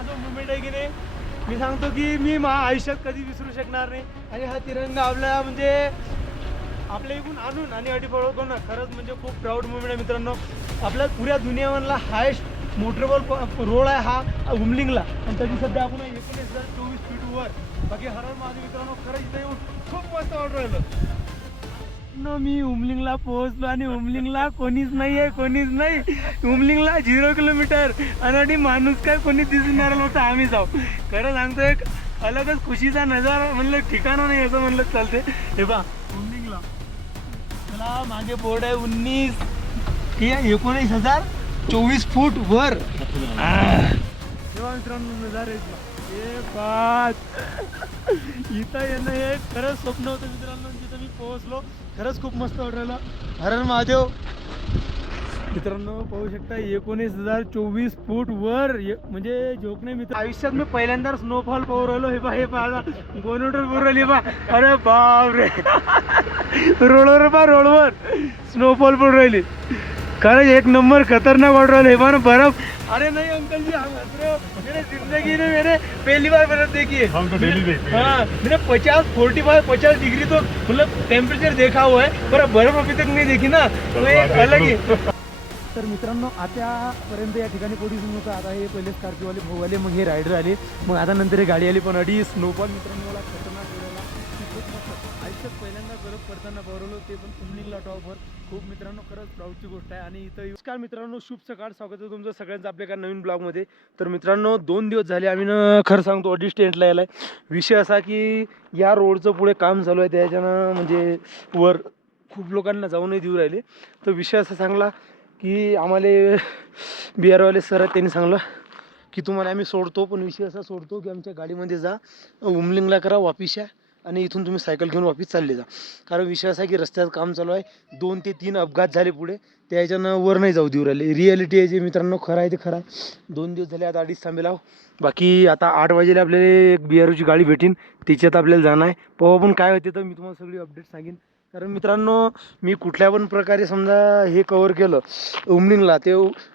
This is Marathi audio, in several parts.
हा जो मुवमेंट आहे की नाही, मी सांगतो की मी आयुष्यात कधी विसरू शकणार नाही. आणि हा तिरंगा आपला म्हणजे आपल्या इकडून आणून आणि अटी पळवतो ना, खरंच म्हणजे खूप प्राऊड मुवमेंट आहे मित्रांनो. आपल्या पुऱ्या दुनियामधला हायेस्ट मोटरेबल रोड आहे हा उमलिंगला, आणि तरी सध्या आपण 19,024 फीट वर. बाकी हरण माझे मित्रांनो, खरंच इथं येऊन खूप मस्त वाटू राहिलं. मी उमलिंगला पोहोचलो आणि उमलिंगला कोणीच नाही आहे, कोणीच नाही. उमलिंगला 0 किलोमीटर आणि माणूस काय कोणी दिसून नाही राहिलं, होतं आम्ही जाऊ. खरं सांगतो एक अलगच खुशीचा नजारा, म्हणलं ठिकाणं नाही असं म्हणलं चालते. हे बा उमलिंगला मला मागे बोर्ड आहे 19,024 फूट वर. तेव्हा मित्रांनो नजारा इथं येणं हे खरंच स्वप्न होतं मित्रांनो. तिथं मी पोहोचलो, खरंच खूप मस्त वाटलं. हरण महादेव मित्रांनो पाहू शकता 19,024 फूट वर, म्हणजे जोक नाही मित्र. आयुष्यात मी पहिल्यांदा स्नोफॉल पाहू राहिलो. हे पहा गोनोटर पाहू राहिली बा. अरे बाप रे रोडवर स्नोफॉल पडू राहिली. खरंच एक नंबर खतरनाक वाटू राहिलं. हे पहा ना बर्फ. अरे नहीं अंकल जी, हम हंस रहे हो, मेरे जिंदगी में मैंने पहली बार बर्फ देखी है. हम तो डेली देखते हैं. हाँ, मैंने 50 डिग्री तो मतलब टेम्परेचर देखा हुआ है, पर बर्फ अभी तक नहीं देखी ना, तो एक अलग ही. तर मित्रांनो आतापर्यंत या ठिकाणी पोलीस नव्हतं. आता हे पहिले स्कॉर्पिओवाले भाऊ आले, मग हे रायडर आले, मग आता नंतर हे गाडी आली. पण अडी स्नोफॉल मित्रांनो मला खतरनाक वेळेला खूप मस्त आयुष्यात पहिल्यांदा बर्फ पडताना बरवलं, ते पण उमलिंगला टॉपवर. खूप मित्रांनो खरंच प्राऊडची गोष्ट आहे. आणि इथं नमस्कार मित्रांनो, शुभ सकाळ, स्वागत आहे तुमचं सगळ्यांचं आपल्या एका नवीन ब्लॉगमध्ये. तर मित्रांनो 2 दिवस झाले आम्ही खरं सांगतो अडी स्टेंटला यायला. विषय असा की या रोडचं पुढे काम चालू आहे, त्याच्यानं म्हणजे वर खूप लोकांना जाऊ नाही देऊ राहिले. तर विषय असा सांगला की आम्हाला बिहारवाले सर आहेत, त्यांनी सांगलं की तुम्हाला आम्ही सोडतो, पण विषय असा सोडतो की आमच्या गाडीमध्ये जा, उमलिंगला करा वापिस या, आणि इथून तुम्ही सायकल घेऊन वापिस चालले जा. कारण विषय असा की रस्त्यात काम चालू आहे, 2 ते 3 अपघात झाले पुढे, त्याच्यानं वर नाही जाऊ देऊ राहिले. रिॲलिटी आहे जे मित्रांनो, खरं आहे ते खरं आहे. 2 दिवस झाले आता अडीच थांबेला. बाकी आता 8 वाजेला आपल्याला एक बिहारची गाडी भेटेन, त्याच्यात आपल्याला जाणं आहे. पण आपण काय होते तर मी तुम्हाला सगळी अपडेट सांगेन. कारण मित्रांनो मी कुठल्या पण प्रकारे समजा हे कवर केलं उमलिंगला, ते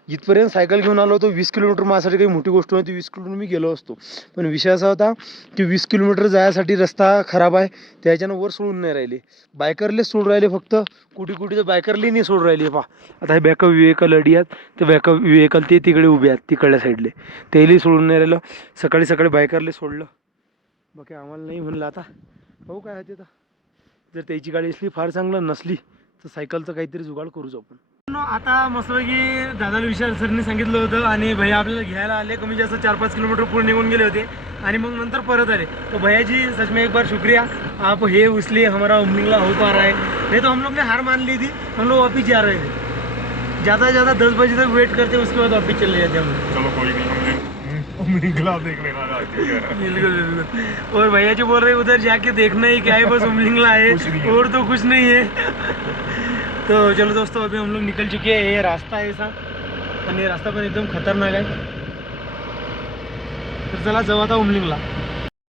इथपर्यंत सायकल घेऊन आलो होतो. 20 किलोमीटर माझ्यासाठी काही मोठी गोष्ट नव्हती. 20 किलोमीटर मी गेलो असतो, पण विषय असा होता की 20 किलोमीटर जायसाठी रस्ता खराब आहे, त्याच्यानं वर सोडून नाही राहिले. बायकरलेच सोडून राहिले फक्त. कुठे तर बायकरली नाही सोडून राहिली. पहा आता हे बॅकअप व्हेकल अडी आहेत, तर बॅकअप व्हेकल ते तिकडे उभे आहेत तिकडल्या साईडले, तेही सोडून नाही राहिलं. सकाळी बायकरले सोडलं, बाकी आम्हाला नाही म्हणलं. आता भाऊ काय होते, जर त्याची गाडी असली फार चांगलं, नसली तर सायकलचं काहीतरी जुगाड करूच आपण. आता मस्तपैकी दादाला विशाल सरने सांगितलं होतं, आणि भैया आपल्याला घ्यायला आले. कमी जास्त 4-5 किलोमीटर पुढे निघून गेले होते, आणि मग नंतर परत आले. तो भैया जी सच में एक बार शुक्रिया, आप है इसलिए हमारा उमलिंगला हो पा रहा है. नहीं तो हम लोग ने हार मान ली थी, हम लोग वापिस जा रहे थे. ज़्यादा से ज़्यादा 10 बजे तक वेट करते, उसके बाद वापिस चले जाते हम. चलो कोई नहीं, उमलिंगला देख लेना. बिल्कुल. और भैया जो बोल रहे उधर जाके देखना ही क्या है, बस उमलिंगला है और तो कुछ नहीं है. तो चलो दोस्तों, अभी हम लोग निकल चुके हैं. ये रास्ता है ऐसा, आणि ये रास्ता पण एकदम खतरनाक आहे. तर चला जाऊ आता उमलिंगला.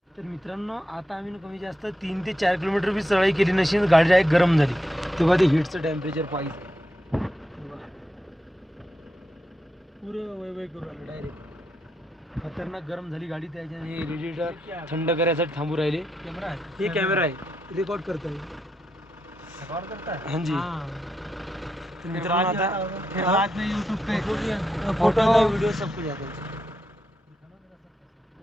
तर मित्रांनो आता आम्ही कमी जास्त 3 ते 4 किलोमीटर बी चढाई केली नशी, गाडी डायरेक्ट गरम झाली. तेव्हा ते हीटचं टेम्परेचर पाहिजे पुरं वय करू आलं डायरेक्ट. खतरनाक गरम झाली गाडी, त्याच्याने हे रेडिएटर थंड करायसाठी थांबू राहिले. हे कॅमेरा आहे, रेकॉर्ड करतो. हाँ जी. तो मित्रांनो आता बाद में YouTube पे फोटो वीडियो सब कुछ आता है.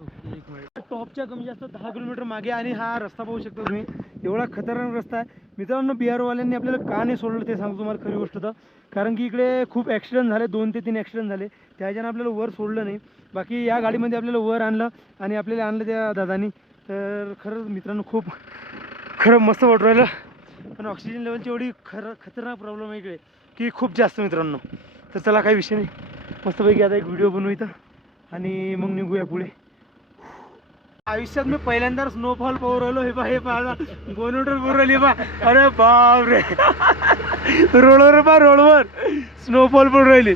ओके, एक मिनिट. टॉपच्या कमी जास्त 10 किलोमीटर मागे, आणि हा रस्ता पाहू शकता तुम्ही, एवढा खतरनाक रस्ता आहे मित्रांनो. बिहारवाल्यांनी आपल्याला का नाही सोडलं ते सांगतो तुम्हाला खरी गोष्ट तर. कारण की इकडे खूप ॲक्सिडेंट झाले, 2 ते 3 ॲक्सिडेंट झाले, त्याच्यानं आपल्याला वर सोडलं नाही. बाकी या गाडीमध्ये आपल्याला वर आणलं, आणि आपल्याला आणलं त्या दादानी. तर खरंच मित्रांनो खूप खरं मस्त वाटू राहिलं. पण ऑक्सिजन लेवलची एवढी खतरनाक प्रॉब्लेम आहे इकडे की खूप जास्त मित्रांनो. तर चला काही विषय नाही, मस्तपैकी आता एक व्हिडिओ बनवू इथं, आणि मग निघूया पुढे. आयुष्यात मी पहिल्यांदा स्नोफॉल पाहू राहिलो. हे पहा गोनोटर पाहू राहिली बा. अरे बाप रे रोडवर स्नोफॉल पडू राहिली.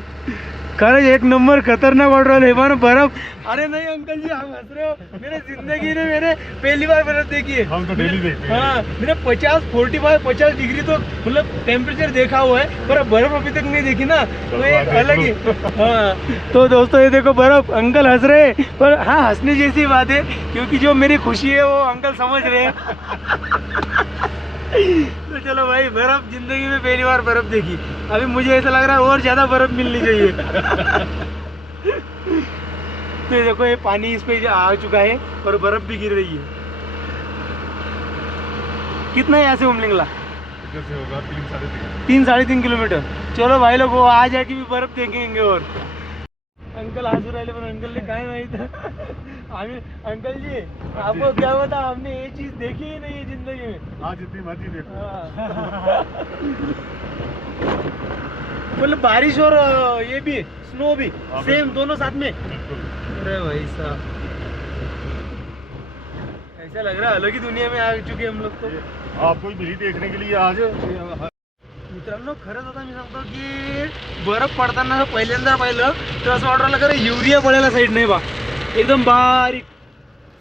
खरंच एक नंबर खतरनाक वाट रहा है ना बर्फ। अरे नहीं अंकल जी, आप हंस रहे हो, मैंने जिंदगी में मैंने पहली बार बर्फ देखी है। हम तो डेली देखते हैं। हाँ, मैंने 50 डिग्री तो मतलब टेम्परेचर देखा हुआ है, पर बर्फ अभी तक नहीं देखी ना, तो एक अलग ही। हाँ तो दोस्तों ये देखो बर्फ, अंकल हंस रहे हैं, पर हाँ हंसने जैसी बात है, क्योंकि जो मेरी खुशी है वो अंकल समझ रहे हैं। तो चलो भाई, बर्फ जिंदगी में पहली बार बर्फ देखी। अभी मुझे ऐसा लग रहा है और ज्यादा बर्फ मिलनी चाहिए। तो ये देखो, ये पानी इस पे आ चुका है और बर्फ भी गिर रही है। कितना है यहाँ से उमलिंगला? जैसे होगा 3-3.5। 3-3.5 किलोमीटर। चलो भाई लोग, वो आ जाके भी बर्फ देखेंगे। और अंकल हसू राहिले, पण अंकल ने काय माहित आम्ही, अंकल जी आपको क्या बता, हमने ये चीज देखी ही नहीं है जिंदगी में। आज इतनी मर्जी देखो। मतलब बारिश और ये भी स्नो भी सेम, दोनों साथ में। अरे भाई साहब, ऐसा लग रहा है अलग ही दुनिया में आ चुके हम लोग। तो आपको भी मिली देखने के लिए आज। मित्रांनो, खरंच आता मी सांगतो की बर्फ पडताना पहिल्यांदा पाहिलं तर असं वाटलं का युरिया पडायला साईड नाही बा, एकदम बारीक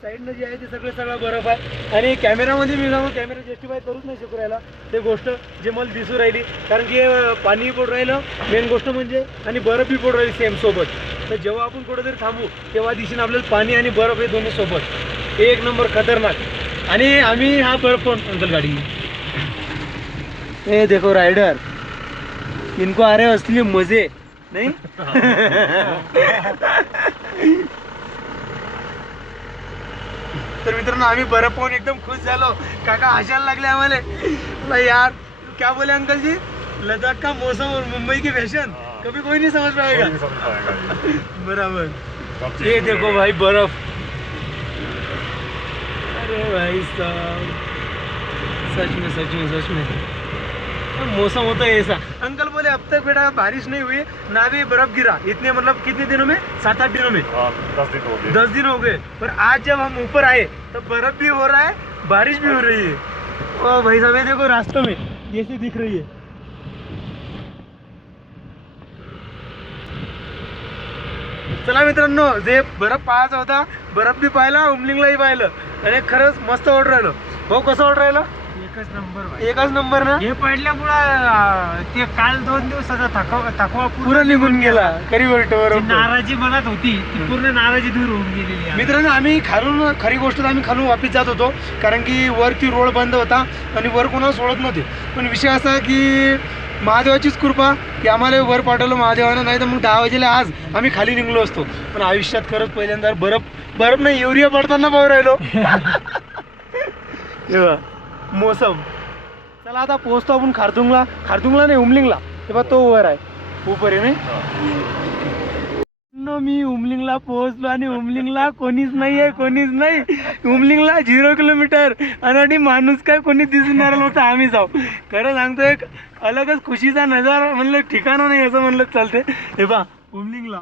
साईडनं जे आहे ते सगळं बर्फ आहे। आणि कॅमेरामध्ये मी सांगू, कॅमेरा जस्टिफाय करूच नाही शकू राहिला ते गोष्ट जे मला दिसू राहिली, कारण की पाणी पडू राहिलं मेन गोष्ट म्हणजे, आणि बर्फ बी पडू राहिली सेम सोबत। तर जेव्हा आपण कुठेतरी थांबू तेव्हा दिसेन आपल्याला पाणी आणि बर्फ हे दोन्ही सोबत, एक नंबर खतरनाक। आणि आम्ही हा बर्फ पण अंकल गाडी, ये देखो राइडर, इनको आ रहे हैं असली मजे नहीं। तर मित्रांनो, आम्ही बर्फ पाहून एकदम खुश झालो। काका हसायला लागले आम्हाला, भाई यार क्या बोले अंकल जी, लद्दाख का मौसम और मुंबई की फैशन कभी कोई नहीं समझ पाएगा। बराबर। ये देखो भाई बर्फ, अरे भाई साहब, सच में मौसम होता है ऐसा। अंकल बोले अब तक बेटा बारिश नहीं हुई ना भी बर्फ गिरा, इतने मतलब कितने दिनों में, 7-8 दिनों में। 10 दिन हो गए। 10 दिन हो गए, पर आज जब हम ऊपर आए तो बर्फ भी हो रहा है, बारिश भी हो रही है। ओ भाई साहब, ये देखो रास्तों में जैसे दिख रही है। चला मित्रांनो, जे बर्फ पाहायचा होता, बर्फ बी पाहिला, उमलिंगलाही पाहिलं, आणि खरंच मस्त वाटू राहिलं। भाऊ कसं वाटू राहिलं? एकच नंबर ना। हे पडल्यामुळं ते काल 2 दिवसाचा थकवा पूर्ण निघून गेला, खरी गोष्ट जी बरोबर। नाराजी मनात होती ती पूर्ण नाराजी दूर होऊन गेलेली आहे. मित्रांनो, आम्ही खालून, खरी गोष्ट आम्ही खालून वापस जात होतो, कारण की वरती रोड बंद होता आणि वर कोणाला सोडत नव्हते। पण विषय असा की महादेवाचीच कृपा की आम्हाला वर पाठवलं महादेवानं, नाही तर मग 10 वाजेला आज आम्ही खाली निघलो असतो। पण आयुष्यात खरंच पहिल्यांदा बर्फ नाही, युरिया पडताना पाहू राहिलो। मौसम। चला आता पोहोचतो आपण खारदुंगला नाही, उमलिंगला। तेव्हा तो वर आहे, ऊपर आहे नाही। मी उमलिंगला पोहोचलो आणि उमलिंगला कोणीच नाही। उमलिंगला 0 किलोमीटर, आणि माणूस काय कोणी दिसून नाही राहिलं, आम्ही जाऊ। खरं सांगतो, एक अलगच खुशीचा नजारा, म्हणलं ठिकाणा नाही असं म्हणलं चालते। हे पहा उमलिंगला,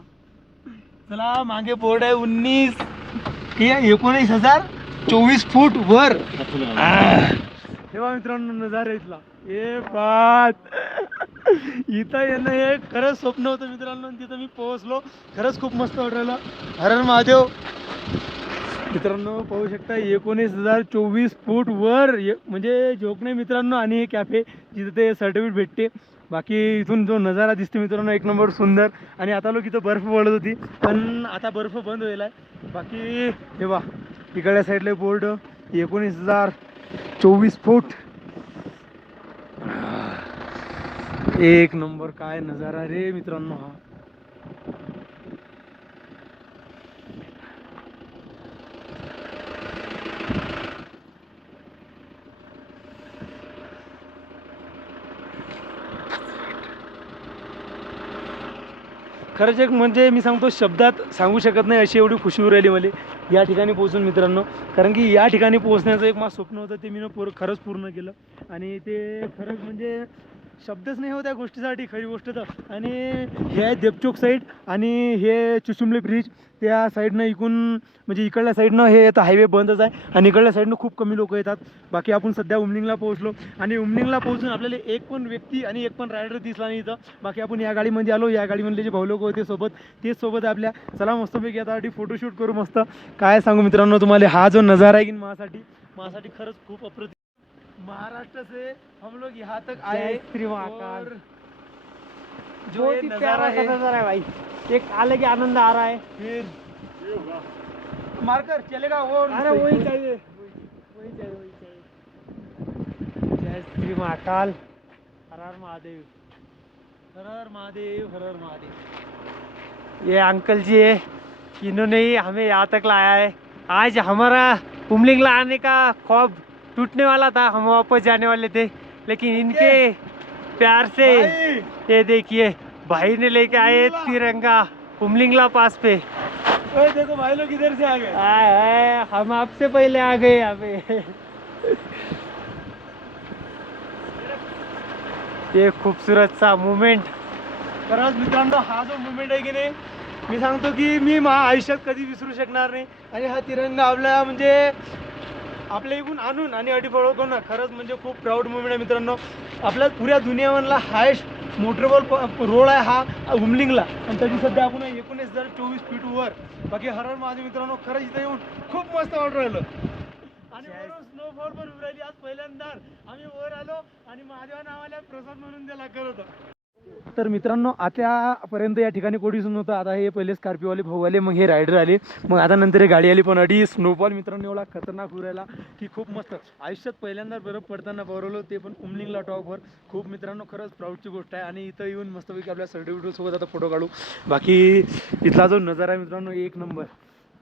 चला मागे बोर्ड आहे 19,024 फूट वर। तेव्हा मित्रांनो नजारा इथला, हे पाच इथं येणं हे खरंच स्वप्न होतं मित्रांनो। तिथं मी पोहोचलो, खरंच खूप मस्त वाटलं। हर हर महादेव। मित्रांनो पाहू शकता 19,024 फूट वर, म्हणजे जोक नाही मित्रांनो। आणि हे कॅफे जिथं ते सर्टिफिकेट भेटते। बाकी इथून जो नजारा दिसते मित्रांनो, एक नंबर सुंदर। आणि आता लोक इथं बर्फ पडत होती, पण आता बर्फ बंद व्हायला आहे। बाकी हे बा इकडल्या साईडला बोर्ड 19,024 फूट, एक नंबर। काय नजारा रे मित्रांनो हा। खरंच एक म्हणजे मी सांगतो, शब्दात सांगू शकत नाही अशी एवढी खुशी राहिली मला या ठिकाणी पोहोचून मित्रांनो। कारण की या ठिकाणी पोहोचण्याचं एक माझं स्वप्न होतं, ते मी खरंच पूर्ण केलं। आणि ते खरंच म्हणजे शब्दच नाही हो त्या गोष्टीसाठी, खरी गोष्ट तर. आणि हे आहे देवचोक साईड आणि हे चुसुमले ब्रिज त्या साईडनं इकून, म्हणजे इकडल्या साईडनं हे येतं हायवे बंदच आहे आणि इकडल्या साईडनं खूप कमी लोक येतात. बाकी आपण सध्या उमलिंगला पोहोचलो आणि उमलिंगला पोहोचून आपल्याला एक पण व्यक्ती आणि एक पण रायडर दिसला नाही इथं. बाकी आपण या गाडीमध्ये आलो, या गाडीमधले जे भाऊ लोक होते सोबत तेच सोबत आहे आपल्या. चला मस्तपैकी आता फोटोशूट करू मस्त. काय सांगू मित्रांनो तुम्हाला, हा जो नजारा आहे की माझ्यासाठी खरंच खूप अप्रतिम. महाराष्ट्र से हम लोग यहाँ तक आए श्री महाकाल। और जो जो ये ये नजारा नज़ारा है भाई, एक अलग ही आनंद आ रहा है। फिर मारकर चलेगा वो, अरे वही चाहिए, वही चाहिए। जय श्री महाकाल, हर हर महादेव। हर हर महादेव, हर हर महादेव. ये अंकल जी है, इन्होंने ही हमें यहाँ तक लाया है। आज हमारा उमलिंगला आने का ख्वाब टूटने वाला था, हम वापस जाने वाले थे, लेकिन इनके प्यार से भाई, ये देखिए भाई ने लेके आए तिरंगा उमलिंगला पास पे। ओए देखो भाई लोग इधर से आ गए. आए, हम आपसे पहले आ गए यहाँ पे। ये खूबसूरत सा मोमेंट, खरंच मित्रांनो हा जो मुवमेंट आहे की नाही, मी सांगतो की मी माझ्या आयुष्यात कधी विसरू शकणार नाही. आणि हा तिरंगा आपल्या म्हणजे आपल्या इकडून आणून आणि अडीफळो करून खरंच म्हणजे खूप प्राऊड मुवमेंट आहे मित्रांनो. आपल्या पुऱ्या दुनियामधला हायेस्ट मोटरबॉल रोड आहे हा उमलिंगला, आणि त्याची सध्या आपण 19,024 फीट वर. बाकी हर हर महादेव मित्रांनो, खरंच इथे येऊन खूप मस्त वाटून राहिलं. आणि वरून स्नोफॉल पण होऊन राहिली. आज पहिल्यांदा आम्ही वर आलो आणि महादेवानं आम्हाला प्रसाद म्हणून दिला करत. तर मित्रांनो आतापर्यंत या ठिकाणी कोणीच नव्हतं. आता हे पहिले स्कॉर्पिओवाले भाऊ आले, मग हे रायडर आले, मग आता नंतर हे गाडी आली. पण अडी स्नोफॉल मित्रांनो एवढा खतरनाक होऊ राहिला की खूप मस्त. आयुष्यात पहिल्यांदा बरफ पडताना बरवलं, ते पण उमलिंगला टॉपवर. खूप मित्रांनो खरंच प्राऊडची गोष्ट आहे. आणि इथं येऊन मस्तपैकी आपल्या सर्टिफिकेटसोबत आता फोटो काढू. बाकी इथला जो नजारा आहे मित्रांनो एक नंबर.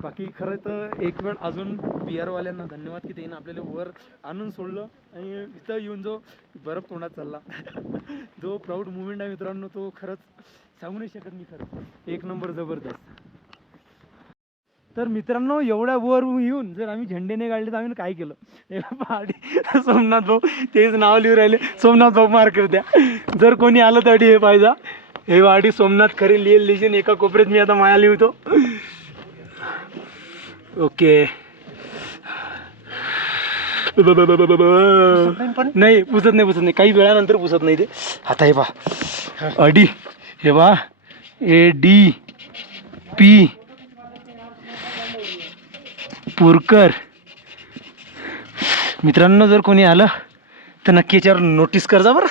बाकी खरं तर एक वेळ अजून बिहारवाल्यांना धन्यवाद की त्यांनी आपल्याला वर आणून सोडलं आणि इथं येऊन जो बर्फ तोंडात चालला जो प्राऊड मुवमेंट आहे मित्रांनो, तो खरंच सांगू नाही शकत मी. खरंच एक नंबर जबरदस्त. तर मित्रांनो एवढ्या वर येऊन जर आम्ही झेंडेने काढले तर आम्ही काय केलं, पहाडी सोमनाथ भाऊ तेच नाव लिहून राहिले, सोमनाथ भाऊ मार्कर द्या. जर कोणी आलं तरी हे पाहिजे, हे वाडी सोमनाथ खरे लिहिल लिहिजे एका कोपऱ्यात. मी आता माया लिहितो. ओके नाही पुसत नाही काही वेळानंतर पुसत नाही ते. आता हे पहा अडी, हे पहा ADP पुरकर. मित्रांनो जर कोणी आलं तर नक्की याच्यावर नोटीस करजा बरं.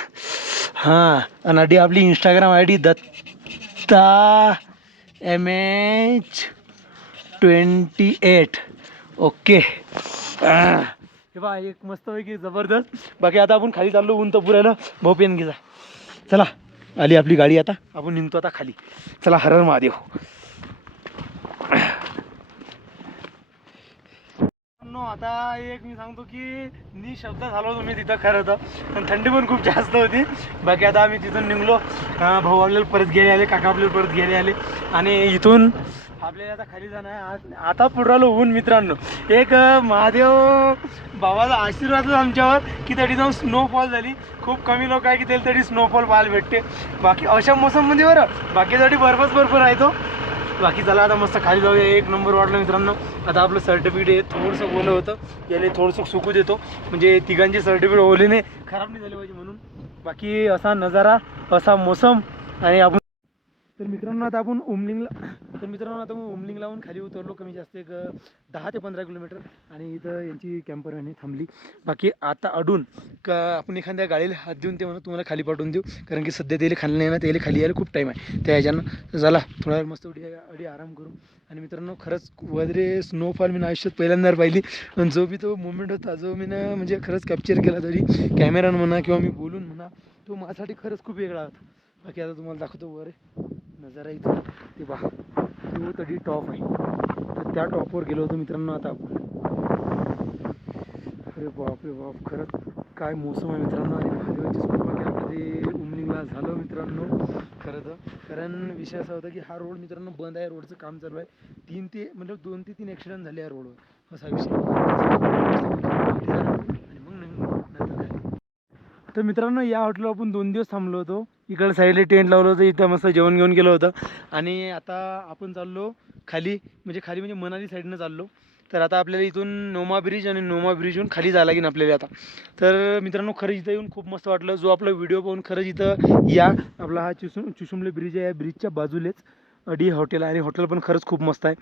हां, आणि अडी आपली Instagram ID Datta MH28. Okay हे बा एक मस्तपैकी जबरदस्त. बाकी आता आपण खाली चाललो, ऊन तर पुरायला. भाऊ पेन घे जा. चला आली आपली गाडी, आता आपण निघतो आता खाली. चला हर हर महादेव. आता एक मी सांगतो की निशब्द झालो होतो मी तिथं खरं तर, पण थंडी पण खूप जास्त होती. बाकी आता आम्ही तिथून निघलो. भाऊ आपल्याला परत गेले आले, काका आपल्याला परत गेले आले, आणि इथून आपल्याला आता खाली जाणं आहे. आता पुढं राहिलो ऊन मित्रांनो. एक महादेव बाबाचा आशीर्वाद आमच्यावर की तरी जाऊन स्नोफॉल झाली. खूप कमी लोक आहे की त्याला तरी स्नोफॉल पाहायला भेटते. बाकी अशा मोसममध्ये बरं बाकीसाठी बर्फच राहतो. बाकी चला आता मस्त खाली जाऊया. एक नंबर वाटलं मित्रांनो. आता आपलं सर्टिफिकेट थोडंसं ओलं होतं, याला थोडंसं सुकू देतो म्हणजे तिघांचे सर्टिफिकेट ओलेने खराब नाही झाले पाहिजे म्हणून. बाकी असा नजारा, असा मोसम. आणि आपण तर मित्रांनो आता आपण उमलिंगलाहून खाली उतरलो. कमी जास्त एक 10 ते 15 किलोमीटर. आणि इथं यांची कॅम्पर आणि थांबली. बाकी आता अडून का आपण एखाद्या गाडीला हात देऊन ते म्हणून तुम्हाला खाली पाठवून देऊ, कारण की सध्या त्याला खाली नाही ना, त्याला खाली यायला खूप टाईम आहे त्या ह्याच्यानं. झाला थोडा वेळ मस्त अडी आराम करू. आणि मित्रांनो खरंच वगैरे स्नोफॉल मी आयुष्यात पहिल्यांदा पाहिली. आणि जो बी तो मुवमेंट होता जो मी म्हणजे खरंच कॅप्चर केला, तरी कॅमेरानं म्हणा किंवा मी बोलून म्हणा, तो माझ्यासाठी खरंच खूप वेगळा होता. बाकी आता तुम्हाला दाखवतो वर नजारा इथं ते पहा, तो तरी टॉप आहे. तर त्या टॉपवर गेलो होतो मित्रांनो आता आपण. अरे बाप रे बाप, खरंच काय मोसम आहे मित्रांनो. आणि महादेवाची कृपा की आपलं ते उमलिंगला झालं मित्रांनो खरं तर. कारण विषय असा होता की हा रोड मित्रांनो बंद आहे, रोडचं काम चालू आहे. 2 ते 3 ॲक्सिडेंट झाले या रोडवर, असा विषय. आणि मग नंतर काय तर मित्रांनो या हॉटेलवर आपण 2 दिवस थांबलो होतो. इकडे साईडला टेंट लावलं होतं, इथं मस्त जेवण घेऊन गेलं होतं आणि आता आपण चाललो खाली म्हणजे मनाली साईडनं चाललो. तर आता आपल्याला इथून नोमा ब्रिज आणि नोमा ब्रिजहून खाली जायला लागेल आपल्याला आता. तर मित्रांनो खरंच इथं येऊन खूप मस्त वाटलं. जो आपला व्हिडिओ पाहून खरंच इथं या. आपला हा चुशुमले ब्रिज आहे, या ब्रिजच्या बाजूलेच डी हॉटेल आहे आणि हॉटेल पण खरंच खूप मस्त आहे.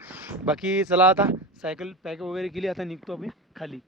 बाकी चला आता सायकल पॅक वगैरे केली, आता निघतो आपण खाली.